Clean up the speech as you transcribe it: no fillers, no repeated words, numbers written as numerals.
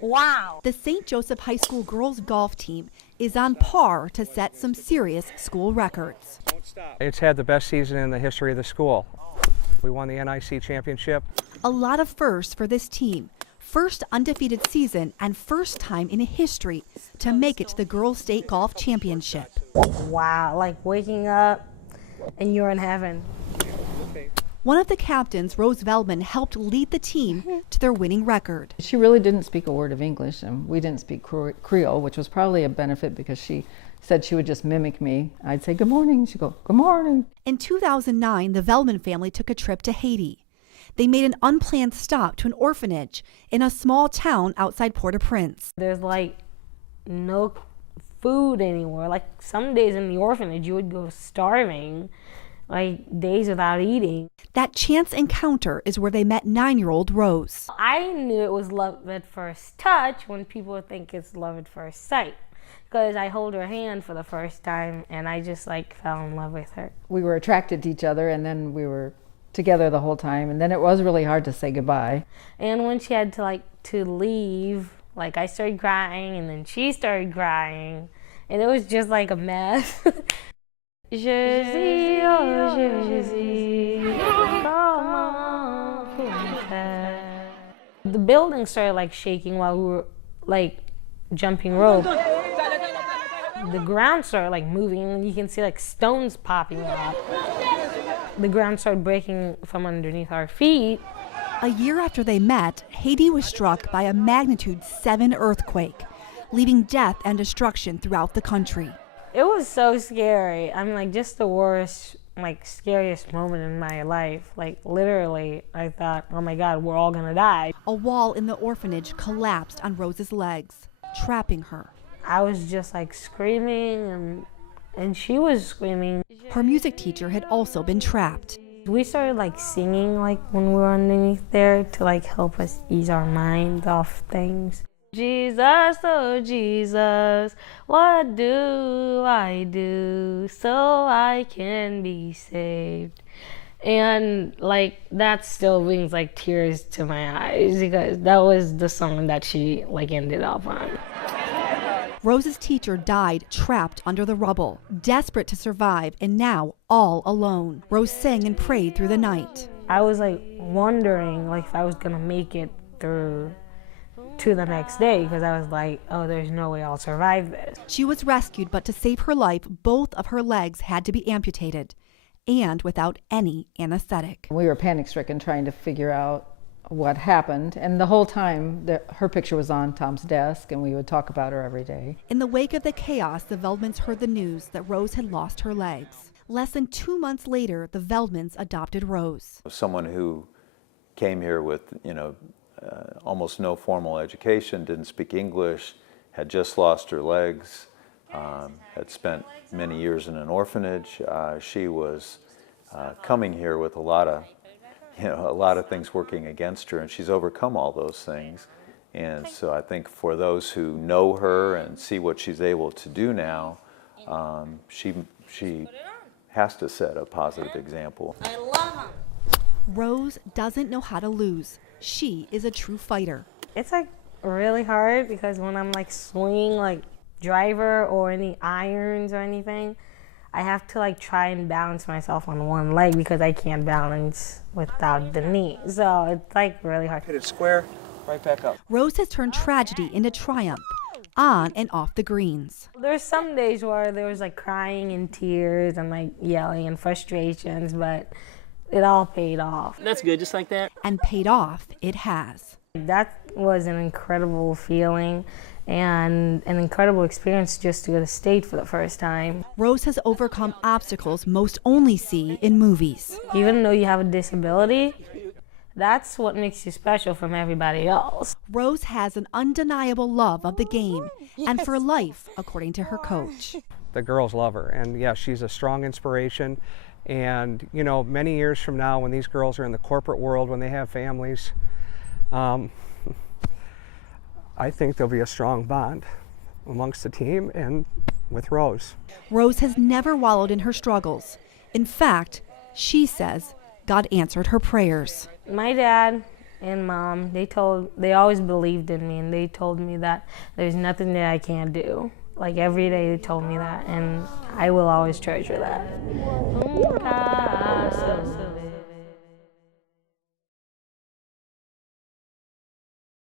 Wow. The St. Joseph High School girls golf team is on par to set some serious school records. It's had the best season in the history of the school. We won the NIC championship. A lot of firsts for this team. First undefeated season and first time in history to make it to the girls' state golf championship. Wow, like waking up and you're in heaven. One of the captains, Rose Veldman, helped lead the team to their winning record. She really didn't speak a word of English, and we didn't speak Creole, which was probably a benefit because she said she would just mimic me. I'd say, good morning. She'd go, good morning. In 2009, the Veldman family took a trip to Haiti. They made an unplanned stop to an orphanage in a small town outside Port-au-Prince. There's like no food anymore. Like some days in the orphanage, you would go starving, like days without eating. That chance encounter is where they met 9-year-old Rose. I knew it was love at first touch when people think it's love at first sight, because I hold her hand for the first time and I just like fell in love with her. We were attracted to each other, and then we were together the whole time, and then it was really hard to say goodbye. And when she had to leave, like I started crying and then she started crying, and it was just like a mess. The building started like shaking while we were like jumping rope. The ground started like moving, and you can see like stones popping up. The ground started breaking from underneath our feet. A year after they met, Haiti was struck by a magnitude 7 earthquake, leaving death and destruction throughout the country. It was so scary. I'm like just the worst, like scariest moment in my life. Like literally, I thought, oh my God, we're all gonna die. A wall in the orphanage collapsed on Rose's legs, trapping her. I was just like screaming, and she was screaming. Her music teacher had also been trapped. We started like singing like when we were underneath there to like help us ease our mind off things. Jesus, oh Jesus, what do I do so I can be saved? And like that still brings like tears to my eyes because that was the song that she like ended up on. Rose's teacher died trapped under the rubble, desperate to survive and now all alone. Rose sang and prayed through the night. I was like wondering like if I was gonna make it through to the next day because I was like, oh, there's no way I'll survive this. She was rescued, but to save her life, both of her legs had to be amputated and without any anesthetic. We were panic-stricken trying to figure out what happened, and the whole time her picture was on Tom's desk, and we would talk about her every day. In the wake of the chaos, the Veldmans heard the news that Rose had lost her legs. Less than 2 months later, the Veldmans adopted Rose. Someone who came here with, almost no formal education, didn't speak English, had just lost her legs, had spent many years in an orphanage. She was coming here with a lot of things working against her, and she's overcome all those things. And so I think for those who know her and see what she's able to do now, she has to set a positive example. I love him. Rose doesn't know how to lose. She is a true fighter. It's like really hard because when I'm like swinging like driver or any irons or anything, I have to like try and balance myself on one leg because I can't balance without the knee. So it's like really hard. Hit it square, right back up. Rose has turned tragedy into triumph, on and off the greens. There's some days where there was like crying and tears and like yelling and frustrations, but it all paid off. That's good, just like that. And paid off it has. That was an incredible feeling and an incredible experience just to go to state for the first time. Rose has overcome obstacles most only see in movies. Even though you have a disability, that's what makes you special from everybody else. Rose has an undeniable love of the game and for life, according to her coach. The girls love her, and yeah, she's a strong inspiration. And many years from now, when these girls are in the corporate world, when they have families, I think there'll be a strong bond amongst the team and with Rose. Rose has never wallowed in her struggles. In fact, she says God answered her prayers. My dad and Mom, they always believed in me, and they told me that there's nothing that I can't do. Like every day they told me that, and I will always treasure that.